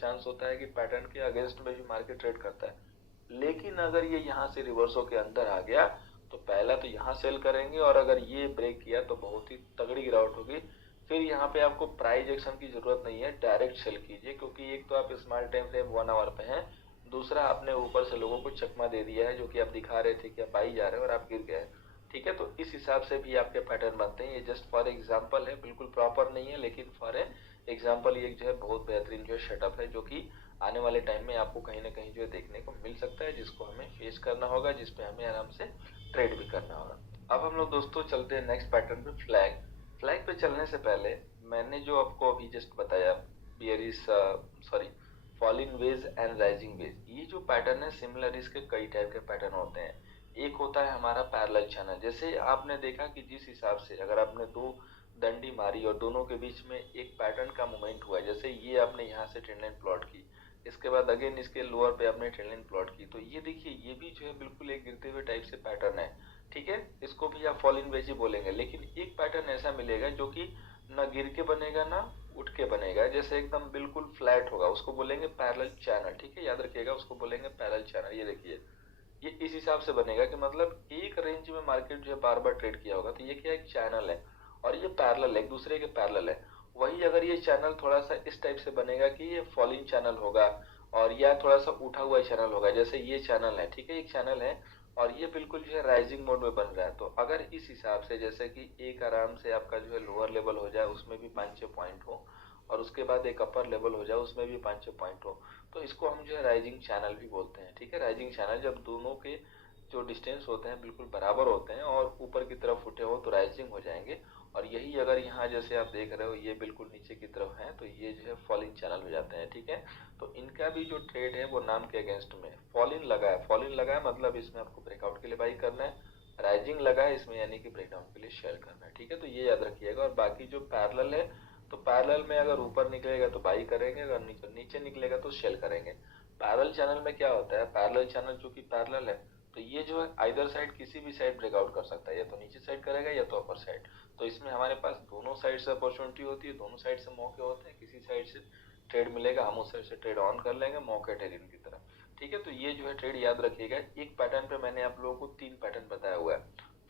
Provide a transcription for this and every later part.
Chance होता है कि पैटर्न के अगेंस्ट में भी मार्केट ट्रेड करता है। लेकिन अगर ये यहाँ से रिवर्सो के अंदर आ गया तो पहला तो यहाँ सेल करेंगे, और अगर ये ब्रेक किया तो बहुत ही तगड़ी गिरावट होगी। फिर यहाँ पे आपको प्राइस एक्शन की जरूरत नहीं है, डायरेक्ट सेल कीजिए, क्योंकि एक तो आप स्मॉल टाइम फ्रेम 1 आवर पे हैं, दूसरा आपने ऊपर से लोगों को चकमा दे दिया है जो कि आप दिखा रहे थे कि आप बाई जा रहे हो और आप गिर गए। ठीक है, तो इस हिसाब से भी आपके पैटर्न बनते हैं। ये जस्ट फॉर एग्जांपल है, बिल्कुल प्रॉपर नहीं है, लेकिन फॉर एग्जांपल ये जो है बहुत बेहतरीन जो सेटअप है, जो कि आने वाले टाइम में आपको कहीं ना कहीं जो है देखने को मिल सकता है, जिसको हमें फेस करना होगा, जिसपे हमें आराम से ट्रेड भी करना होगा। अब हम लोग दोस्तों चलते हैं नेक्स्ट पैटर्न पे, फ्लैग। फ्लैग पे चलने से पहले मैंने जो आपको अभी जस्ट बताया, bearish sorry falling veg and rising veg, ये जो पैटर्न है सिमिलर इसके कई टाइप के पैटर्न होते हैं। एक होता है हमारा पैरेलल चैनल, जैसे आपने देखा कि जिस हिसाब से अगर आपने दो डंडी मारी और दोनों के बीच में एक पैटर्न का मूवमेंट हुआ, जैसे ये आपने यहाँ से ट्रेंड लाइन प्लॉट की, इसके बाद अगेन इसके लोअर पे आपने ट्रेंड लाइन प्लॉट की, तो ये देखिए ये भी जो है बिल्कुल एक गिरते हुए टाइप से पैटर्न है। ठीक है, इसको भी आप फॉलिंग वेज ही बोलेंगे, लेकिन एक पैटर्न ऐसा मिलेगा जो कि ना गिर के बनेगा ना उठ के बनेगा, जैसे एकदम बिल्कुल फ्लैट होगा, उसको बोलेंगे पैरेलल चैनल। ठीक है, याद रखिएगा, उसको बोलेंगे पैरेलल चैनल। ये देखिए ये इस हिसाब से बनेगा कि मतलब एक रेंज में मार्केट जो है बार बार ट्रेड किया होगा, तो ये क्या एक चैनल है और ये पैरेलल है, एक दूसरे के पैरेलल है। वही अगर ये चैनल थोड़ा सा इस टाइप से बनेगा कि ये फॉलिंग चैनल होगा, और या थोड़ा सा उठा हुआ चैनल होगा, जैसे ये चैनल है, ठीक है, एक चैनल है और ये बिल्कुल जो है राइजिंग मोड में बन रहा है। तो अगर इस हिसाब से जैसे कि एक आराम से आपका जो है लोअर लेवल हो जाए, उसमें भी 5-6 पॉइंट हो, और उसके बाद एक अपर लेवल हो जाए, उसमें भी 5-6 पॉइंट हो, तो इसको हम जो है राइजिंग चैनल भी बोलते हैं। ठीक है, राइजिंग चैनल जब दोनों के जो डिस्टेंस होते हैं बिल्कुल बराबर होते हैं और ऊपर की तरफ उठे हो तो राइजिंग हो जाएंगे। और यही अगर यहाँ जैसे आप देख रहे हो ये बिल्कुल नीचे की तरफ है, तो ये जो है फॉलिंग चैनल हो जाते हैं। ठीक है, तो इनका भी जो ट्रेड है वो नाम के अगेंस्ट में, फॉलिंग लगा है, फॉलिंग लगा है मतलब इसमें आपको ब्रेकआउट के लिए बाई करना है, राइजिंग लगा है इसमें यानी कि ब्रेकडाउन के लिए शेयर करना है। ठीक है, तो ये याद रखिएगा। और बाकी जो पैरेलल है, तो पैरेलल में अगर ऊपर निकलेगा तो बाई करेंगे, अगर नीचे निकलेगा तो सेल करेंगे। पैरेलल चैनल में क्या होता है, पैरेलल चैनल जो कि पैरेलल है, तो ये जो है आइदर साइड किसी भी साइड ब्रेकआउट कर सकता है, या तो नीचे साइड करेगा या तो अपर साइड। तो इसमें हमारे पास दोनों साइड से अपॉर्चुनिटी होती है, दोनों साइड से मौके होते हैं, किसी साइड से ट्रेड मिलेगा हम उस साइड से ट्रेड ऑन कर लेंगे मौके ट्रेड की तरह। ठीक है, तो ये जो है ट्रेड याद रखिएगा। एक पैटर्न पे मैंने आप लोगों को 3 पैटर्न बताया हुआ है,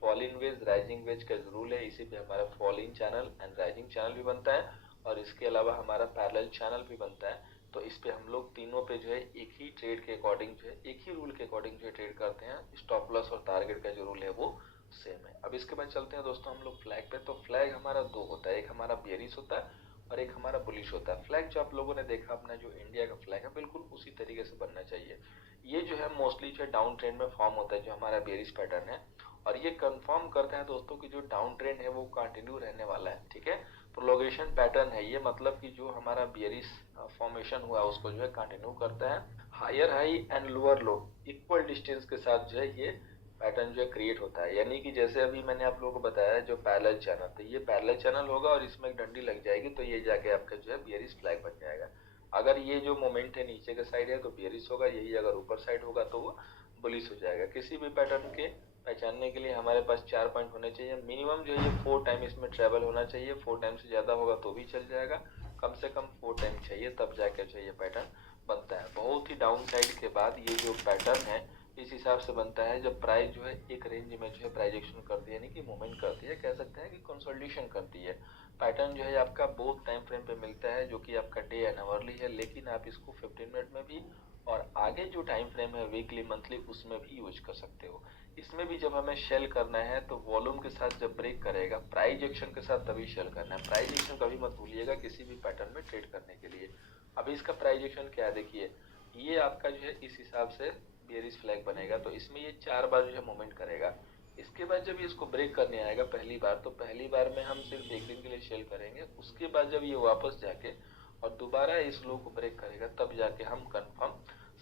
falling wedge, rising wedge का रूल है, इसी पे हमारा falling channel and rising channel भी बनता है, और इसके अलावा हमारा पैरेलल चैनल भी बनता है। तो इस पे हम लोग तीनों पे जो है एक ही ट्रेड के अकॉर्डिंग जो है एक ही रूल के अकॉर्डिंग जो है ट्रेड करते हैं। स्टॉप लॉस और टारगेट का जो रूल है वो सेम है। अब इसके बाद चलते हैं दोस्तों हम लोग फ्लैग पे। तो फ्लैग हमारा दो होता है, एक हमारा बेयरिश होता है और एक हमारा बुलिश होता है। फ्लैग जो आप लोगों ने देखा अपना जो इंडिया का फ्लैग है बिल्कुल उसी तरीके से बनना चाहिए। ये जो है मोस्टली जो है डाउन ट्रेंड में फॉर्म होता है जो हमारा बेयरिश पैटर्न है, और ये कंफर्म करता है दोस्तों कि जो डाउन ट्रेंड है वो कंटिन्यू रहने वाला है। ठीक है, प्रोलोगेशन पैटर्न है ये, मतलब कि जो हमारा बेयरिश फॉर्मेशन हुआ उसको जो है कंटिन्यू करता है। Higher high and lower low equal distance के साथ जो है ये पैटर्न जो है क्रिएट होता है। यानी कि जैसे अभी मैंने आप लोगों को बताया जो पैरेलल चैनल, तो ये पैरेलल चैनल होगा और इसमें एक डंडी लग जाएगी, तो ये जाके आपका जो है बेयरिश फ्लैग बन जाएगा। अगर ये जो मोमेंट है नीचे के साइड है तो बेयरिश होगा, यही अगर ऊपर साइड होगा तो वो बुलिश हो जाएगा। किसी भी पैटर्न के पहचानने के लिए हमारे पास 4 पॉइंट होने चाहिए मिनिमम, जो है ये 4 टाइम इसमें ट्रेवल होना चाहिए। 4 टाइम से ज्यादा होगा तो भी चल जाएगा, कम से कम 4 टाइम चाहिए, तब जाके जो ये पैटर्न बनता है। बहुत ही डाउन साइड के बाद ये जो पैटर्न है इस हिसाब से बनता है जब प्राइस जो है एक रेंज में जो है प्राइजेक्शन करती है, यानी कि मूवमेंट करती है, कह सकते हैं कि कंसोलिडेशन करती है। पैटर्न जो है आपका बहुत टाइम फ्रेम पे मिलता है जो कि आपका डे एंड आवरली है, लेकिन आप इसको 15 मिनट में भी और आगे जो टाइम फ्रेम है वीकली मंथली उसमें भी यूज कर सकते हो। इसमें भी जब हमें शेल करना है तो वॉल्यूम के साथ जब ब्रेक करेगा प्राइस एक्शन के साथ तभी शेल करना है। प्राइस एक्शन कभी मत भूलिएगा किसी भी पैटर्न में ट्रेड करने के लिए। अभी इसका प्राइस एक्शन क्या है देखिए, ये आपका जो है इस हिसाब से बेयरिश फ्लैग बनेगा, तो इसमें ये 4 बार जो है मूवमेंट करेगा। इसके बाद जब ये इसको ब्रेक करने आएगा पहली बार, तो पहली बार में हम सिर्फ एक दिन के लिए शेल करेंगे। उसके बाद जब ये वापस जाके और दोबारा इस लो को ब्रेक करेगा तब जाके हम कंफर्म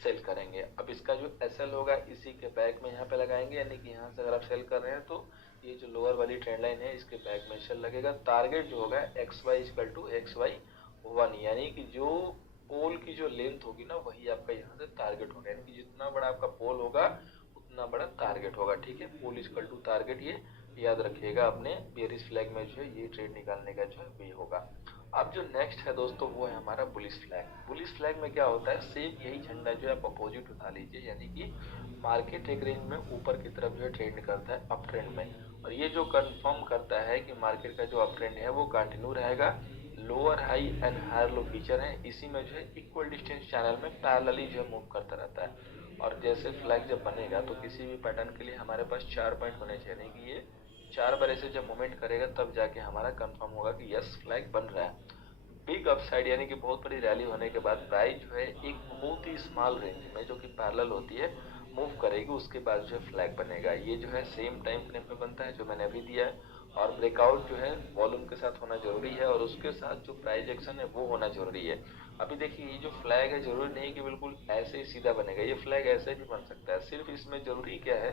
सेल करेंगे। अब इसका जो एसएल होगा इसी के बैक में यहाँ पे लगाएंगे, यानी कि यहाँ से अगर आप सेल कर रहे हैं तो ये जो लोअर वाली ट्रेंड लाइन है इसके बैक में सेल लगेगा। टारगेट जो होगा XY=XY1, यानी कि जो पोल की जो लेंथ होगी ना वही आपका यहाँ से टारगेट होगा, यानी कि जितना बड़ा आपका पोल होगा उतना बड़ा टारगेट होगा। ठीक है, पोल इक्वल टू टारगेट, ये याद रखिएगा अपने बेयरिश फ्लैग में जो है ये ट्रेड निकालने का जो है वे होगा। अब जो नेक्स्ट है दोस्तों वो है हमारा बुलिश फ्लैग। बुलिश फ्लैग में क्या होता है, सेम यही झंडा जो है आप अपोजिट उठा लीजिए, यानी कि मार्केट एक रेंज में ऊपर की तरफ जो है ट्रेंड करता है अप ट्रेंड में, और ये जो कंफर्म करता है कि मार्केट का जो अप ट्रेंड है वो कंटिन्यू रहेगा। Lower high and higher low feature है, इसी में जो है इक्वल डिस्टेंस चैनल में पैरेलली जो है मूव करता रहता है। और जैसे फ्लैग जब बनेगा तो किसी भी पैटर्न के लिए हमारे पास 4 पॉइंट होने चाहिए, यानी कि ये 4 बार ऐसे जब मूवमेंट करेगा तब जाके हमारा कंफर्म होगा कि यस फ्लैग बन रहा है। बिग अपसाइड यानी कि बहुत बड़ी रैली होने के बाद प्राइस जो है एक बहुत ही स्मॉल रेंज में जो कि पैरेलल होती है मूव करेगी, उसके बाद जो है फ्लैग बनेगा। ये जो है सेम टाइम फ्रेम पे बनता है जो मैंने अभी दिया है, और ब्रेकआउट जो है वॉल्यूम के साथ होना जरूरी है, और उसके साथ जो प्राइस एक्शन है वो होना जरूरी है। अभी देखिए ये जो फ्लैग है जरूरी नहीं कि बिल्कुल ऐसे ही सीधा बनेगा, ये फ्लैग ऐसे भी बन सकता है। सिर्फ इसमें जरूरी क्या है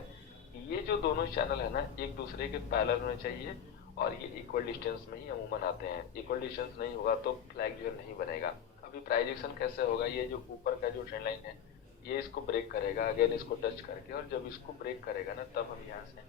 कि ये जो दोनों चैनल है ना एक दूसरे के पैरेलल होने चाहिए, और ये इक्वल डिस्टेंस में ही अमूमन आते हैं। इक्वल डिस्टेंस नहीं होगा तो फ्लैग जो है नहीं बनेगा। अभी प्राइजेक्शन कैसे होगा, ये जो ऊपर का जो ट्रेंड लाइन है ये इसको ब्रेक करेगा अगेन इसको टच करके, और जब इसको ब्रेक करेगा ना तब हम यहाँ से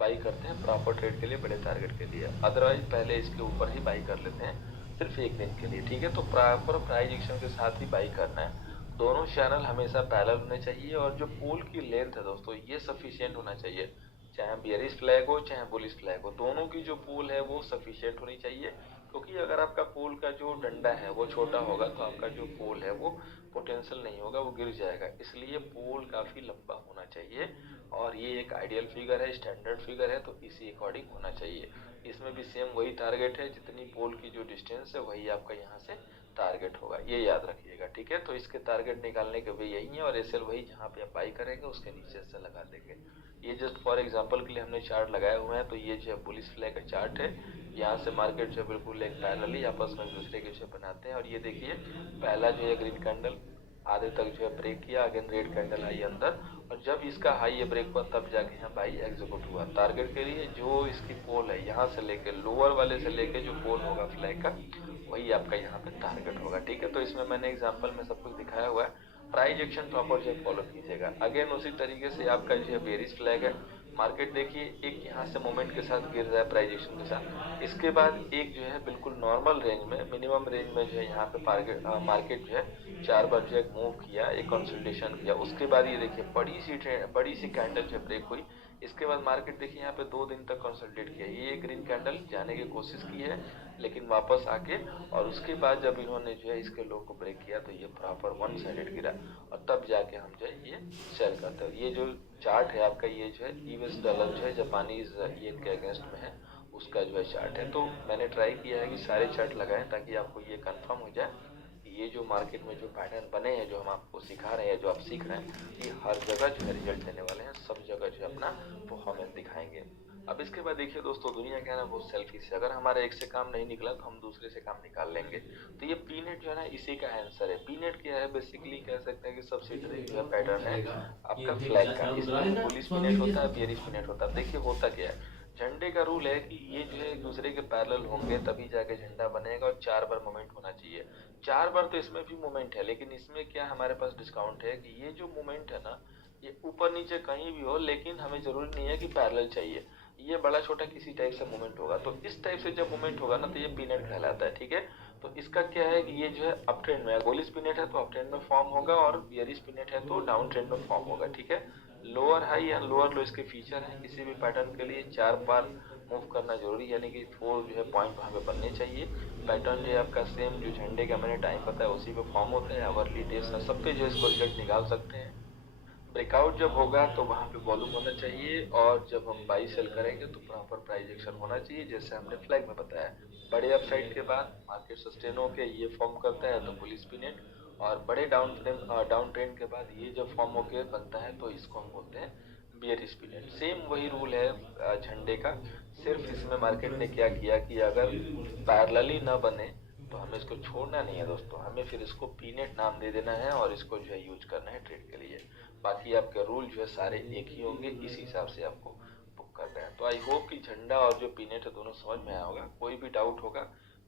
बाई करते हैं प्रॉपर ट्रेड के लिए, बड़े टारगेट के लिए। अदरवाइज पहले इसके ऊपर ही बाई कर लेते हैं सिर्फ एक दिन के लिए, ठीक है। तो प्रॉपर प्राइजेक्शन के साथ ही बाई करना है। दोनों चैनल हमेशा पैरेलल होने चाहिए, और जो पोल की लेंथ है दोस्तों ये सफिशियंट होना चाहिए। चाहे बेयरिश फ्लैग हो चाहे बुलिश फ्लैग हो, दोनों की जो पोल है वो सफिशियंट होनी चाहिए। क्योंकि अगर आपका पोल का जो डंडा है वो छोटा होगा तो आपका जो पोल है वो पोटेंशियल नहीं होगा, वो गिर जाएगा। इसलिए पोल काफी लंबा होना चाहिए, और ये एक आइडियल फिगर है, स्टैंडर्ड फिगर है, तो इसी अकॉर्डिंग होना चाहिए। इसमें भी सेम वही टारगेट है, जितनी पोल की जो डिस्टेंस है वही आपका यहाँ से टारगेट होगा, ये याद रखिएगा, ठीक है। तो इसके टारगेट निकालने के भी यही है, और एसएल वही जहाँ पे आप बाई करेंगे उसके नीचे से लगा देंगे। ये जस्ट फॉर एग्जांपल के लिए हमने चार्ट लगाए हुए हैं। तो ये जो है बुलिश फ्लैग का चार्ट है, यहाँ से मार्केट जो है बिल्कुल एक पैरेलली आपस में एक दूसरे के शेप बनाते हैं। और ये देखिए पहला जो है ग्रीन कैंडल आधे तक जो है ब्रेक किया, अगेन रेड कैंडल आई अंदर, और जब इसका हाई ये ब्रेक हुआ तब जाके यहाँ बाई एग्जीक्यूट हुआ। टारगेट के लिए जो इसकी पोल है यहाँ से लेके लोअर वाले से लेके जो पोल होगा फ्लैग का वही आपका यहाँ पे टारगेट होगा, ठीक है। तो इसमें मैंने एग्जांपल में सब कुछ दिखाया हुआ है। प्राइस एक्शन प्रॉपर जो फॉलो कीजिएगा। अगेन उसी तरीके से आपका जो है बेरिश फ्लैग है, मार्केट देखिए एक यहाँ से मोमेंट के साथ गिर रहा है प्राइस एक्शन के साथ, इसके बाद एक जो है बिल्कुल नॉर्मल रेंज में मिनिमम रेंज में जो है यहाँ पे मार्केट जो है 4 बार जो है मूव किया, एक कंसोलिडेशन किया। उसके बाद ये देखिए बड़ी सी कैंडल जो ब्रेक हुई, इसके बाद मार्केट देखिए यहाँ पे 2 दिन तक कंसोलिडेट किया। ये ग्रीन कैंडल जाने की कोशिश की है लेकिन वापस आके, और उसके बाद जब इन्होंने जो है इसके लो को ब्रेक किया तो ये प्रॉपर वन साइडेड गिरा, और तब जाके हम जो है ये सेल करते हैं। ये जो चार्ट है आपका ये जो है यूएस डॉलर जो है जापानीज येन के अगेंस्ट में है उसका जो है चार्ट है। तो मैंने ट्राई किया है कि सारे चार्ट लगाएं ताकि आपको ये कंफर्म हो जाए कि ये जो मार्केट में जो पैटर्न बने हैं, जो हम आपको सिखा रहे हैं, जो आप सीख रहे हैं, ये हर जगह जो है रिजल्ट देने वाले हैं, सब जगह जो है अपना परफॉर्मेंस दिखाएंगे। अब इसके बाद देखिए दोस्तों दुनिया क्या है ना बहुत सेल्फिश है, अगर हमारा एक से काम नहीं निकला तो हम दूसरे से काम निकाल लेंगे। तो ये पीनेट जो है ना इसी का आंसर है। पीनेट क्या है, बेसिकली कह सकते हैं कि सब्सिडरी जो है पैटर्न है आपका फ्लैग का। इसमें बुलिश पीनेट होता है, बेयरिश पीनेट होता है। देखिए होता क्या है, झंडे का रूल है कि ये जो है एक दूसरे के पैरेलल होंगे तभी जाके झंडा बनेगा, और 4 बार मोमेंट होना चाहिए। 4 बार तो इसमें भी मोमेंट है, लेकिन इसमें क्या हमारे पास डिस्काउंट है कि ये जो मोमेंट है ना ये ऊपर नीचे कहीं भी हो, लेकिन हमें जरूरी नहीं है कि पैरेलल चाहिए। ये बड़ा छोटा किसी टाइप से मूवमेंट होगा, तो इस टाइप से जब मूवमेंट होगा ना तो ये पीनट कहलाता है, ठीक है। तो इसका क्या है कि ये जो है अप ट्रेंड में है, बुलिश पीनट है तो अप ट्रेंड में फॉर्म होगा, और बियरिश पीनट है तो डाउन ट्रेंड में फॉर्म होगा, ठीक है। लोअर हाई या लोअर लो इसके फीचर है। किसी भी पैटर्न के लिए 4 बार मूव करना जरूरी है, यानी कि 4 जो है पॉइंट वहां पे बनने चाहिए। पैटर्न जो है आपका सेम जो झंडे का मैंने टाइम बताया उसी पे फॉर्म होता है, अवरली डेज सब पे जो इसको रिजल्ट निकाल सकते हैं। ब्रेकआउट जब होगा तो वहां पे वॉल्यूम होना चाहिए, और जब हम बाई सेल करेंगे तो प्रॉपर प्राइस एक्शन होना चाहिए, जैसे हमने फ्लैग में बताया। बड़े अपसाइड के बाद मार्केट सस्टेन होके ये फॉर्म करता है तो बुलिश पिनेट, और बड़े डाउन ट्रेंड के बाद ये जब फॉर्म होके बनता है तो इसको हम बोलते हैं बियरिश पिनेट। सेम वही रूल है झंडे का, सिर्फ इसमें मार्केट ने क्या किया कि अगर पैरेलली ना बने तो हमें इसको छोड़ना नहीं है दोस्तों, हमें फिर इसको पीनेट नाम दे देना है और इसको जो है यूज करना है ट्रेड के लिए। बाकी आपके रूल जो है सारे एक ही होंगे, इस हिसाब से आपको बुक करना है। तो आई होप कि झंडा और जो पीनेट है दोनों समझ में आया होगा। कोई भी डाउट होगा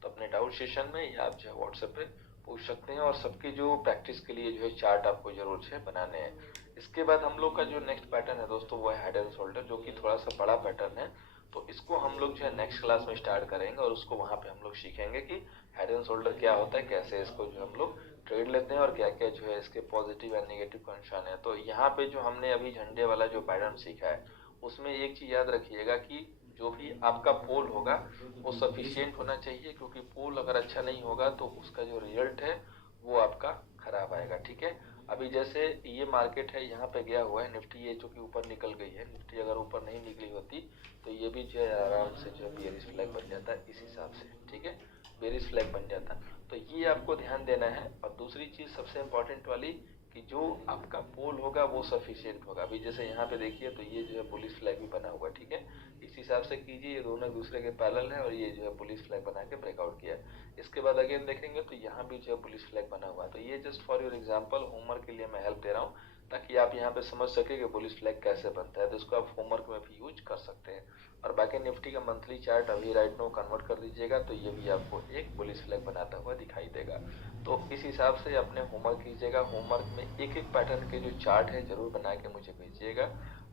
तो अपने डाउट सेशन में या आप जो है व्हाट्सएप पे पूछ सकते हैं, और सबके जो प्रैक्टिस के लिए जो है चार्ट आपको जरूर जो है बनाने हैं। इसके बाद हम लोग का जो नेक्स्ट पैटर्न है दोस्तों वो है हेड एंड शोल्डर, जो कि थोड़ा सा बड़ा पैटर्न है। तो इसको हम लोग जो है नेक्स्ट क्लास में स्टार्ट करेंगे और उसको वहाँ पे हम लोग सीखेंगे कि हेड एंड शोल्डर क्या होता है, कैसे इसको जो हम लोग ट्रेड लेते हैं और क्या क्या जो है इसके पॉजिटिव एंड नेगेटिव कंडीशन है। तो यहाँ पे जो हमने अभी झंडे वाला जो पैटर्न सीखा है उसमें एक चीज याद रखिएगा कि जो भी आपका पोल होगा वो सफिशियंट होना चाहिए, क्योंकि पोल अगर अच्छा नहीं होगा तो उसका जो रिजल्ट है वो आपका खराब आएगा। ठीक है, अभी जैसे ये मार्केट है यहाँ पे गया हुआ है निफ्टी, ये जो कि ऊपर निकल गई है, निफ्टी अगर ऊपर नहीं निकली होती तो ये भी जो है आराम से जो है बेरिश फ्लैग बन जाता है इस हिसाब से। ठीक है, बेरिश फ्लैग बन जाता, तो ये आपको ध्यान देना है। और दूसरी चीज सबसे इम्पोर्टेंट वाली कि जो आपका पोल होगा वो सफिशियंट होगा। अभी जैसे यहाँ पे देखिए तो ये जो है बुलिश फ्लैग भी बना हुआ। ठीक है, इस हिसाब से कीजिए, ये दोनों एक दूसरे के पैरेलल है और ये जो है बुलिश फ्लैग बना के ब्रेकआउट किया। इसके बाद अगेन देखेंगे तो यहाँ भी जो है बुलिश फ्लैग बना हुआ है। तो ये just for your example homework के लिए मैं हेल्प दे रहा हूँ, ताकि आप यहाँ पे समझ सके कि बुलिश फ्लैग कैसे बनता है। तो इसको आप होमवर्क में भी यूज कर सकते हैं। और बाकी निफ्टी का मंथली चार्ट अभी राइट नो कन्वर्ट कर दीजिएगा तो ये भी आपको एक बुलिश फ्लैग बनाता हुआ दिखाई देगा। तो इस हिसाब से अपने होमवर्क कीजिएगा। होमवर्क में एक एक पैटर्न के जो चार्ट है जरूर बना के मुझे भेजिएगा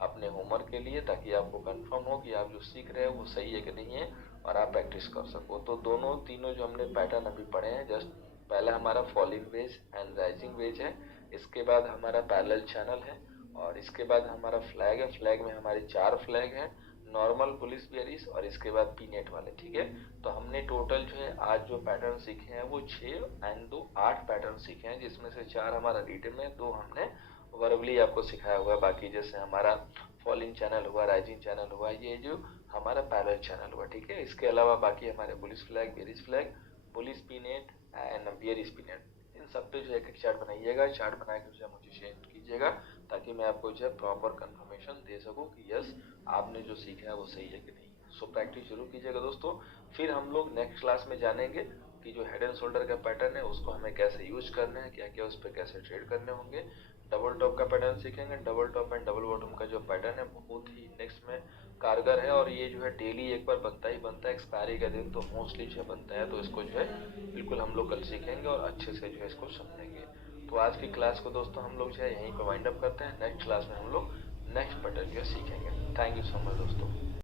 अपने होमवर्क के लिए, ताकि आपको कंफर्म हो कि आप जो सीख रहे हैं वो सही है कि नहीं है और आप प्रैक्टिस कर सको। तो दोनों तीनों जो हमने पैटर्न अभी पढ़े हैं, जस्ट पहला हमारा falling veg and rising veg है, इसके बाद हमारा पैरेलल चैनल है और इसके बाद हमारा फ्लैग है। फ्लैग में हमारे 4 फ्लैग हैं, नॉर्मल, बुलिश, बेयरिश और इसके बाद पी नेट वाले। ठीक है, तो हमने टोटल जो है आज जो पैटर्न सीखे हैं वो 6 एंड 2 8 पैटर्न सीखे हैं, जिसमें से 4 हमारा रिटन में, 2 हमने वर्बली आपको सिखाया हुआ है। बाकी जैसे हमारा फॉलिंग चैनल हुआ, राइजिंग चैनल हुआ, ये जो हमारा पैरेलल चैनल हुआ। ठीक है, इसके अलावा बाकी हमारे bullish flag, bearish flag, bullish P net and bearish P net, इन सब पे जो एक एक चार्ट बनाइएगा। चार्ट बना के जो है मुझे शेयर कीजिएगा, ताकि मैं आपको जो है प्रॉपर कंफर्मेशन दे सकूं कि यस आपने जो सीखा है वो सही है कि नहीं। सो प्रैक्टिस जरूर कीजिएगा दोस्तों। फिर हम लोग नेक्स्ट क्लास में जानेंगे कि जो हेड एंड शोल्डर का पैटर्न है उसको हमें कैसे यूज करना है, क्या क्या उस पर कैसे ट्रेड करने होंगे। डबल टॉप का पैटर्न सीखेंगे। Double top and double bottom का जो पैटर्न है बहुत ही नेक्स्ट में कारगर है और ये जो है डेली एक बार बनता ही बनता है, एक्सपायरी का दिन तो मोस्टली जो बनता है। तो इसको जो है बिल्कुल हम लोग कल सीखेंगे और अच्छे से जो है इसको समझेंगे। तो आज की क्लास को दोस्तों हम लोग जो है यहीं पर वाइंड अप करते हैं। नेक्स्ट क्लास में हम लोग नेक्स्ट पैटर्न जो है सीखेंगे। थैंक यू सो मच दोस्तों।